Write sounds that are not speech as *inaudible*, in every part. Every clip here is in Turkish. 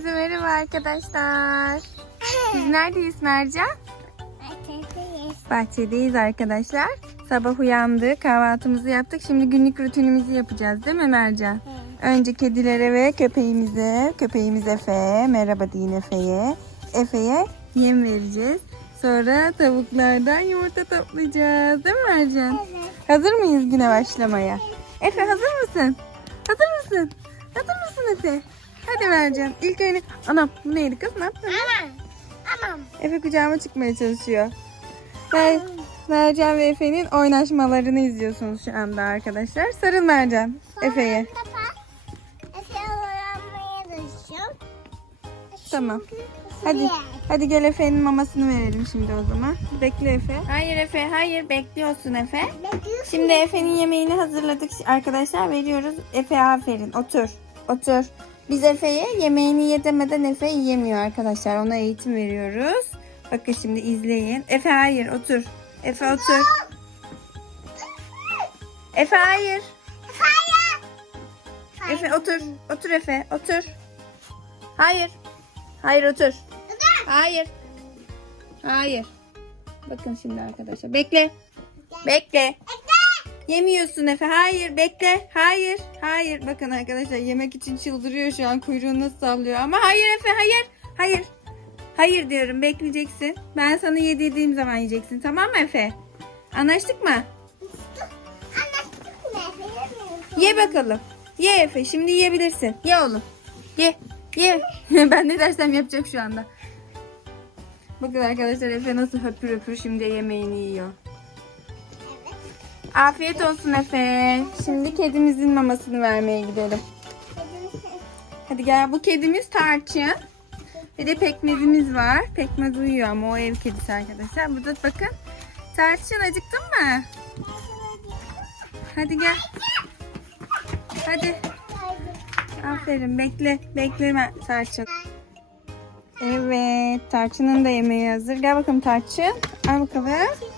Herkese merhaba arkadaşlar. Biz neredeyiz Mercan? Bahçedeyiz arkadaşlar. Sabah uyandık, kahvaltımızı yaptık. Şimdi günlük rutinimizi yapacağız değil mi Mercan? Önce kedilere ve köpeğimize, köpeğimiz Efe, merhaba deyin Efe'ye. Efe'ye yem vereceğiz. Sonra tavuklardan yumurta toplayacağız değil mi Mercan? Hazır mıyız güne başlamaya? Efe hazır mısın? Hazır mısın? Hazır mısın Efe? Hadi Mercan. İlk önce... Anam bu neydi kız? Ne yaptın? Aman. Aman. Efe kucağıma çıkmaya çalışıyor. Mer Mercan ve Efe'nin oynaşmalarını izliyorsunuz şu anda arkadaşlar. Sarıl Mercan Efe'ye. Efe öğrenmeye çalışıyorum. Tamam. Hadi. Hadi gel Efe'nin mamasını verelim şimdi o zaman. Bekle Efe. Hayır Efe, hayır bekliyorsun Efe. Şimdi Efe'nin yemeğini hazırladık arkadaşlar. Veriyoruz. Efe aferin. Otur. Otur. Biz Efe'ye yemeğini ye demeden Efe yiyemiyor arkadaşlar. Ona eğitim veriyoruz. Bakın şimdi izleyin. Efe hayır otur. Efe otur. Efe hayır. Efe otur. Otur Efe. Otur. Hayır. Hayır otur. Hayır. Hayır. Bakın şimdi arkadaşlar. Bekle. Bekle. Yemiyorsun Efe. Hayır bekle. Hayır. Hayır. Bakın arkadaşlar yemek için çıldırıyor şu an. Kuyruğunu nasıl sallıyor. Ama hayır Efe hayır. Hayır. Hayır diyorum. Bekleyeceksin. Ben sana yedirdiğim zaman yiyeceksin. Tamam mı Efe? Anlaştık mı? Ye bakalım. Ye Efe. Şimdi yiyebilirsin. Ye oğlum. Ye. Ye. *laughs* ben ne dersem yapacak şu anda. Bakın arkadaşlar Efe nasıl höpür höpür şimdi yemeğini yiyor. Afiyet olsun Efe. Şimdi kedimizin mamasını vermeye gidelim. Hadi gel bu kedimiz Tarçın. Bir de pekmezimiz var. Pekmez uyuyor ama o ev kedisi arkadaşlar. Burada bakın. Tarçın acıktın mı? Hadi gel. Hadi. Aferin bekle. Bekleme Tarçın. Evet. Tarçın'ın da yemeği hazır. Gel bakalım Tarçın. Al bakalım.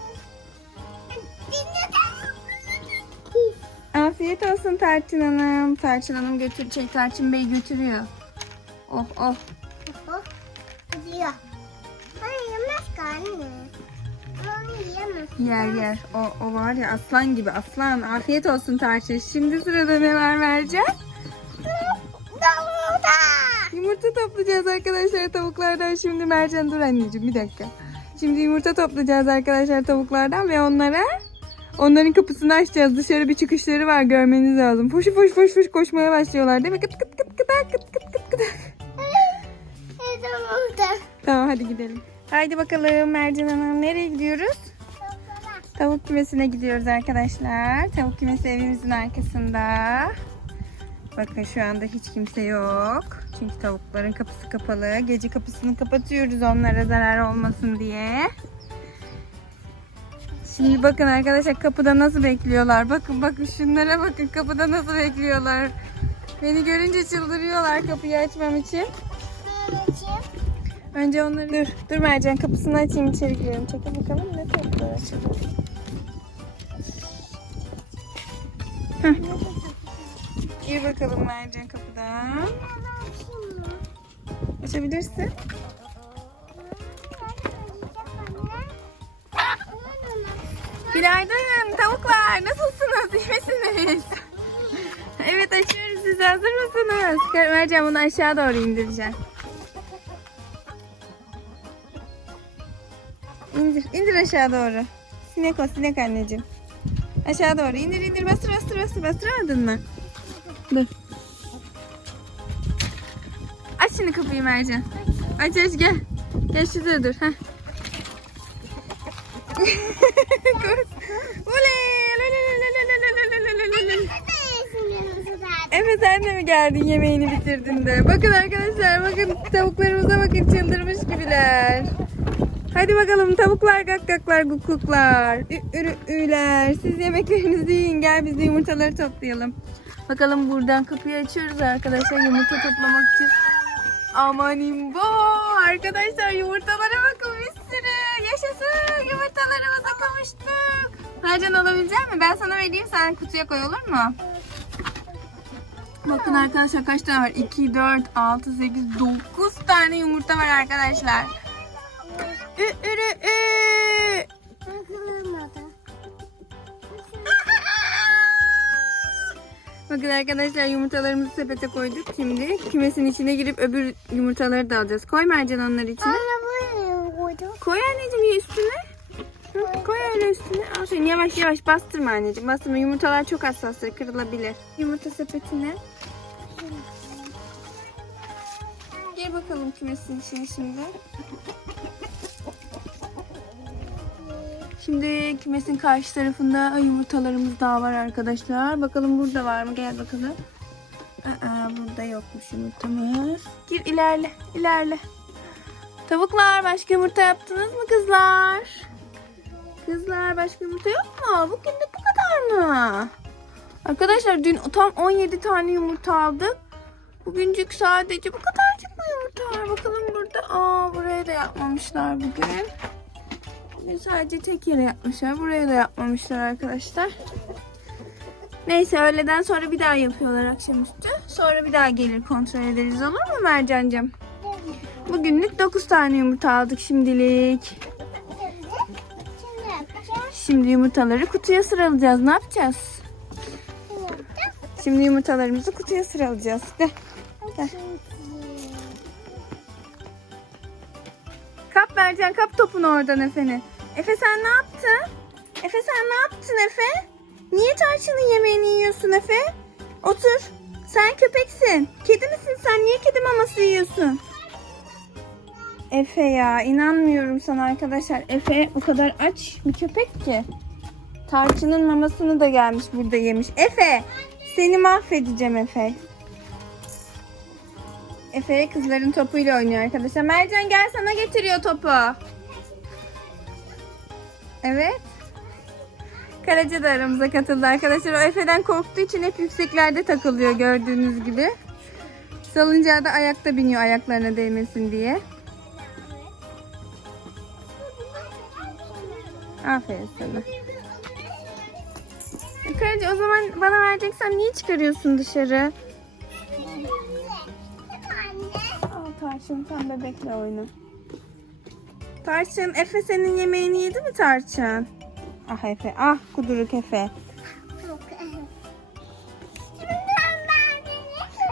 Afiyet olsun Tarçın Hanım. Tarçın Hanım götürecek. Tarçın Bey götürüyor. Oh oh. Diyor. Hayır yemez ki anne. Onu yiyemez. Yer yer. O, o var ya aslan gibi aslan. Afiyet olsun Tarçın. Şimdi sırada ne var vereceğim? Davulda. Yumurta toplayacağız arkadaşlar tavuklardan. Şimdi Mercan dur anneciğim bir dakika. Şimdi yumurta toplayacağız arkadaşlar tavuklardan ve onlara onların kapısını açacağız. Dışarı bir çıkışları var görmeniz lazım. Foşu foş foş foş koşmaya başlıyorlar değil mi? Kıt kıt kıt kıt kıt kıt kıt kıt. Tamam hadi gidelim. Haydi bakalım Mercan Hanım nereye gidiyoruz? Tavuk kümesine gidiyoruz arkadaşlar. Tavuk kümesi evimizin arkasında. Bakın şu anda hiç kimse yok. Çünkü tavukların kapısı kapalı. Gece kapısını kapatıyoruz onlara zarar olmasın diye. Şimdi bakın arkadaşlar kapıda nasıl bekliyorlar. Bakın bakın şunlara bakın kapıda nasıl bekliyorlar. Beni görünce çıldırıyorlar kapıyı açmam için. Önce onları... Dur, dur Mercan kapısını açayım içeri girelim. Çekil bakalım ne açalım. Heh. Gir bakalım Mercan kapıdan. Açabilirsin. Günaydın tavuklar. Nasılsınız? İyi misiniz? evet açıyoruz. Siz hazır mısınız? Mercan bunu aşağı doğru indireceğim. İndir, indir aşağı doğru. Sinek o, sinek anneciğim. Aşağı doğru indir, indir. Bastır, bastır, bastır. Bastıramadın mı? Dur. Aç şimdi kapıyı Mercan. Aç, aç, gel. Gel şurada dur. Heh. Evet sen de mi geldin yemeğini bitirdin de. Bakın arkadaşlar bakın tavuklarımıza bakın çıldırmış gibiler. Hadi bakalım tavuklar gakkaklar gukuklar. Ü, ürü, üler. Siz yemeklerinizi yiyin gel biz de yumurtaları toplayalım. Bakalım buradan kapıyı açıyoruz arkadaşlar yumurta toplamak için. Aman imbo arkadaşlar yumurtalara bakın bir sürü. Yaşasın yumurtalarımıza kavuştuk. Mercan alabilecek mi? Ben sana vereyim sen kutuya koy olur mu? Bakın arkadaşlar kaç tane var? 2, 4, 6, 8, 9 tane yumurta var arkadaşlar. Ü, ürü, ü. Bakın arkadaşlar yumurtalarımızı sepete koyduk. Şimdi kümesin içine girip öbür yumurtaları da alacağız. Koy Mercan onları içine. Anne koydum. Koy anneciğim üstüne. Koy öyle üstüne. Aferin yavaş yavaş bastırma anneciğim. Bastırma yumurtalar çok hassastır kırılabilir. Yumurta sepetine. Gir bakalım kümesin içine şimdi. Şimdi kümesin karşı tarafında yumurtalarımız daha var arkadaşlar. Bakalım burada var mı? Gel bakalım. Aa, burada yokmuş yumurtamız. Gir ilerle, ilerle. Tavuklar başka yumurta yaptınız mı kızlar? Kızlar başka yumurta yok mu? Bugün de bu kadar mı? Arkadaşlar dün tam 17 tane yumurta aldık. Bugüncük sadece bu kadarcık mı yumurta var? Bakalım burada. Aa buraya da yapmamışlar bugün. Bugün sadece tek yere yapmışlar. Buraya da yapmamışlar arkadaşlar. Neyse öğleden sonra bir daha yapıyorlar akşamüstü. Sonra bir daha gelir kontrol ederiz olur mu Mercan'cığım? Bugünlük 9 tane yumurta aldık şimdilik. Şimdi yumurtaları kutuya sıralayacağız. Ne yapacağız? Şimdi yumurtalarımızı kutuya sıralayacağız. Gel. Gel. Kap Mercan kap topunu oradan Efe'nin. Efe sen ne yaptın? Efe sen ne yaptın Efe? Niye tarçının yemeğini yiyorsun Efe? Otur. Sen köpeksin. Kedi misin sen? Niye kedi maması yiyorsun? Efe ya inanmıyorum sana arkadaşlar. Efe o kadar aç bir köpek ki. Tarçının mamasını da gelmiş burada yemiş. Efe seni mahvedeceğim Efe. Efe kızların topuyla oynuyor arkadaşlar. Mercan gel sana getiriyor topu. Evet. Karaca da aramıza katıldı arkadaşlar. O Efe'den korktuğu için hep yükseklerde takılıyor gördüğünüz gibi. Salıncağa da ayakta biniyor ayaklarına değmesin diye. Aferin sana. Karaca o zaman bana vereceksen niye çıkarıyorsun dışarı? Al Tarçın sen bebekle oyna. Tarçın Efe senin yemeğini yedi mi Tarçın? Ah Efe ah kuduruk Efe.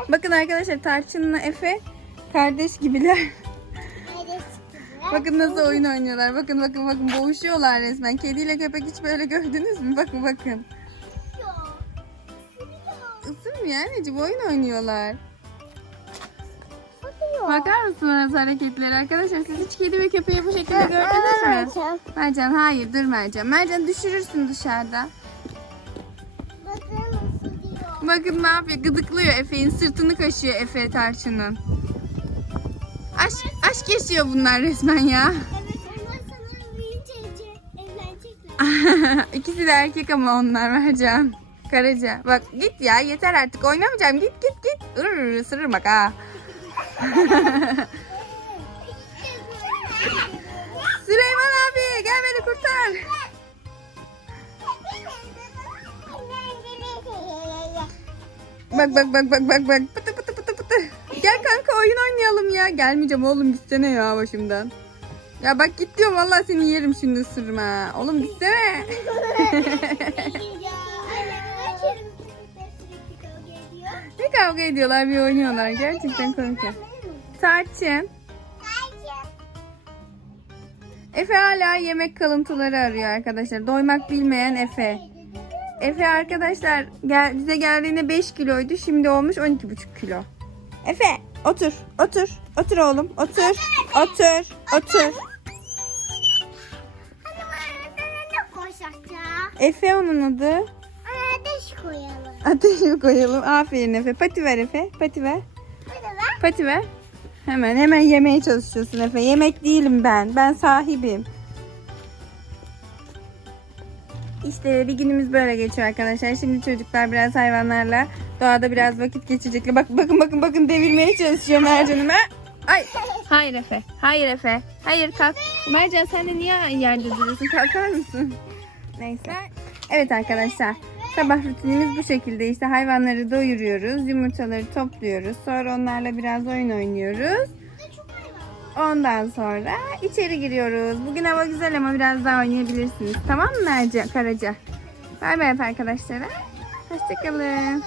Bakın arkadaşlar Tarçın'la Efe kardeş gibiler. *laughs* bakın nasıl oyun oynuyorlar. Bakın bakın bakın boğuşuyorlar resmen. Kediyle köpek hiç böyle gördünüz mü? Bakın bakın. Isırmıyor anneciğim oyun oynuyorlar. Bakar mısınız hareketleri arkadaşlar? Siz hiç kedi ve köpeği bu şekilde gördünüz mü? Mercan hayır dur Mercan. Mercan düşürürsün dışarıda. Bakın ne yapıyor? Gıdıklıyor Efe'nin sırtını kaşıyor Efe Tarçın'ın. Aşk, aşk yaşıyor bunlar resmen ya. *laughs* İkisi de erkek ama onlar Mercan. Karaca. Bak git ya yeter artık oynamayacağım. Git git git. Irr, ısırırım bak ha. *laughs* Süleyman abi gel beni kurtar. Bak bak bak bak bak bak. Pıtı pıtı pıtı pıtı. Gel kanka oyun oynayalım ya. Gelmeyeceğim oğlum gitsene ya başımdan. Ya bak git diyorum vallahi seni yerim şimdi ısırırım ha. Oğlum gitsene. *laughs* Ne kavga ediyorlar bir oynuyorlar. Gerçekten komik. Tarçın. Efe hala yemek kalıntıları arıyor arkadaşlar. Doymak bilmeyen Efe. Efe arkadaşlar gel, bize geldiğinde 5 kiloydu. Şimdi olmuş 12,5 kilo. Efe otur otur otur oğlum otur otur otur. Efe onun adı. Ateş koyalım. Ateş mi koyalım? Aferin Efe. Pati ver Efe. Pati ver. Pati ver. Hemen hemen yemeye çalışıyorsun Efe. Yemek değilim ben. Ben sahibim. İşte bir günümüz böyle geçiyor arkadaşlar. Şimdi çocuklar biraz hayvanlarla doğada biraz vakit geçirecekler. Bak bakın bakın bakın devirmeye çalışıyor Mercan'ım. ha? Ay. Hayır Efe. Hayır Efe. Hayır kalk. Mercan sen de niye yerde duruyorsun? Kalkar mısın? Neyse. Evet arkadaşlar. Sabah rutinimiz bu şekilde işte hayvanları doyuruyoruz, yumurtaları topluyoruz. Sonra onlarla biraz oyun oynuyoruz. Ondan sonra içeri giriyoruz. Bugün hava güzel ama biraz daha oynayabilirsiniz. Tamam mı Merce, Karaca? Bay bay arkadaşlara. Hoşçakalın.